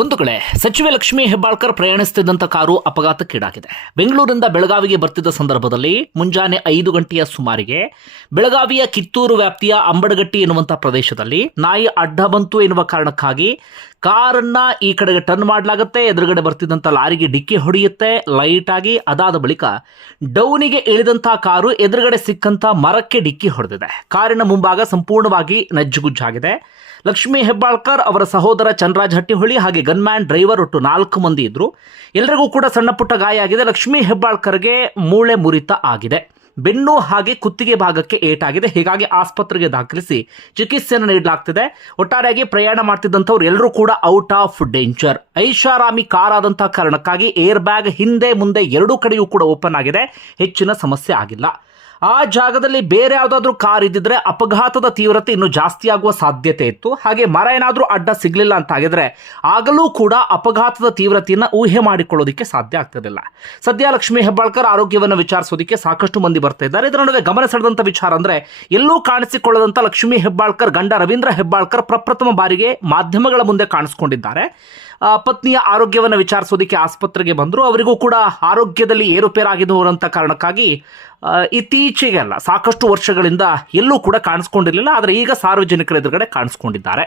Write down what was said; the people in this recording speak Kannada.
ಬಂಧುಗಳೇ, ಸಚಿವೆ ಲಕ್ಷ್ಮಿ ಹೆಬ್ಬಾಳ್ಕರ್ ಪ್ರಯಾಣಿಸುತ್ತಿದ್ದಂಥ ಕಾರು ಅಪಘಾತಕ್ಕೀಡಾಗಿದೆ. ಬೆಂಗಳೂರಿಂದ ಬೆಳಗಾವಿಗೆ ಬರ್ತಿದ್ದ ಸಂದರ್ಭದಲ್ಲಿ ಮುಂಜಾನೆ ಐದು ಗಂಟೆಯ ಸುಮಾರಿಗೆ ಬೆಳಗಾವಿಯ ಕಿತ್ತೂರು ವ್ಯಾಪ್ತಿಯ ಅಂಬಡಗಟ್ಟಿ ಎನ್ನುವಂಥ ಪ್ರದೇಶದಲ್ಲಿ ನಾಯಿ ಅಡ್ಡ ಬಂತು ಎನ್ನುವ ಕಾರಣಕ್ಕಾಗಿ ಕಾರನ್ನ ಈ ಕಡೆಗೆ ಟರ್ನ್ ಮಾಡಲಾಗುತ್ತೆ, ಎದುರುಗಡೆ ಬರ್ತಿದ್ದಂಥ ಲಾರಿಗೆ ಡಿಕ್ಕಿ ಹೊಡೆಯುತ್ತೆ ಲೈಟ್ ಆಗಿ ಅದಾದ ಬಳಿಕ ಡೌನಿಗೆ ಇಳಿದಂಥ ಕಾರು ಎದುರುಗಡೆ ಸಿಕ್ಕಂತ ಮರಕ್ಕೆ ಡಿಕ್ಕಿ ಹೊಡೆದಿದೆ. ಕಾರಿನ ಮುಂಭಾಗ ಸಂಪೂರ್ಣವಾಗಿ ನಜ್ಜುಗುಜ್ಜಾಗಿದೆ. ಲಕ್ಷ್ಮೀ ಹೆಬ್ಬಾಳ್ಕರ್ ಅವರ ಸಹೋದರ ಚನ್ರಾಜ್ ಹಟ್ಟಿಹೊಳಿ ಹಾಗೆ ಗನ್ಮ್ಯಾನ್ ಡ್ರೈವರ್ ಒಟ್ಟು ನಾಲ್ಕು ಮಂದಿ ಇದ್ದರು ಎಲ್ಲರಿಗೂ ಕೂಡ ಸಣ್ಣ ಪುಟ್ಟ ಗಾಯ ಆಗಿದೆ. ಲಕ್ಷ್ಮೀ ಹೆಬ್ಬಾಳ್ಕರ್ಗೆ ಮೂಳೆ ಮುರಿತ ಆಗಿದೆ. ಬೆನ್ನು ಹಾಗೆ ಕುತ್ತಿಗೆ ಭಾಗಕ್ಕೆ ಏಟಾಗಿದೆ. ಹೀಗಾಗಿ ಆಸ್ಪತ್ರೆಗೆ ದಾಖಲಿಸಿ ಚಿಕಿತ್ಸೆಯನ್ನು ನೀಡಲಾಗ್ತಿದೆ. ಒಟ್ಟಾರೆಯಾಗಿ ಪ್ರಯಾಣ ಮಾಡ್ತಿದ್ದಂಥವ್ರು ಎಲ್ಲರೂ ಕೂಡ ಔಟ್ ಆಫ್ ಡೇಂಜರ್. ಐಷಾರಾಮಿ ಕಾರ್ ಆದಂತಹ ಕಾರಣಕ್ಕಾಗಿ ಏರ್ ಬ್ಯಾಗ್ ಹಿಂದೆ ಮುಂದೆ ಎರಡೂ ಕಡೆಯೂ ಕೂಡ ಓಪನ್ ಆಗಿದೆ. ಹೆಚ್ಚಿನ ಸಮಸ್ಯೆ ಆಗಿಲ್ಲ. ಆ ಜಾಗದಲ್ಲಿ ಬೇರೆ ಯಾವುದಾದ್ರೂ ಕಾರ್ ಇದ್ದಿದ್ರೆ ಅಪಘಾತದ ತೀವ್ರತೆ ಇನ್ನೂ ಜಾಸ್ತಿ ಆಗುವ ಸಾಧ್ಯತೆ ಇತ್ತು. ಹಾಗೆ ಮರ ಏನಾದರೂ ಅಡ್ಡ ಸಿಗಲಿಲ್ಲ ಅಂತ ಆಗಿದ್ರೆ ಆಗಲೂ ಕೂಡ ಅಪಘಾತದ ತೀವ್ರತೆಯನ್ನು ಊಹೆ ಮಾಡಿಕೊಳ್ಳೋದಕ್ಕೆ ಸಾಧ್ಯ ಆಗ್ತಿರಲಿಲ್ಲ. ಸದ್ಯ ಲಕ್ಷ್ಮೀ ಹೆಬ್ಬಾಳ್ಕರ್ ಆರೋಗ್ಯವನ್ನು ವಿಚಾರಿಸೋದಕ್ಕೆ ಸಾಕಷ್ಟು ಮಂದಿ ಬರ್ತಾ ಇದ್ದಾರೆ. ಇದರ ನಡುವೆ ಗಮನ ಸೆಳೆದಂತ ವಿಚಾರ ಅಂದ್ರೆ ಎಲ್ಲೂ ಕಾಣಿಸಿಕೊಳ್ಳದಂತ ಲಕ್ಷ್ಮೀ ಹೆಬ್ಬಾಳ್ಕರ್ ಗಂಡ ರವೀಂದ್ರ ಹೆಬ್ಬಾಳ್ಕರ್ ಪ್ರಪ್ರಥಮ ಬಾರಿಗೆ ಮಾಧ್ಯಮಗಳ ಮುಂದೆ ಕಾಣಿಸ್ಕೊಂಡಿದ್ದಾರೆ. ಪತ್ನಿಯ ಆರೋಗ್ಯವನ್ನು ವಿಚಾರಿಸೋದಕ್ಕೆ ಆಸ್ಪತ್ರೆಗೆ ಬಂದರು. ಅವರಿಗೂ ಕೂಡ ಆರೋಗ್ಯದಲ್ಲಿ ಏರುಪೇರಾಗಿರುವಂಥ ಕಾರಣಕ್ಕಾಗಿ ಆ, ಇತ್ತೀಚೆಗೆ ಅಲ್ಲ ಸಾಕಷ್ಟು ವರ್ಷಗಳಿಂದ ಎಲ್ಲೂ ಕೂಡ ಕಾಣಿಸ್ಕೊಂಡಿರಲಿಲ್ಲ. ಆದರೆ ಈಗ ಸಾರ್ವಜನಿಕರ ಎದುರುಗಡೆ ಕಾಣಿಸ್ಕೊಂಡಿದ್ದಾರೆ.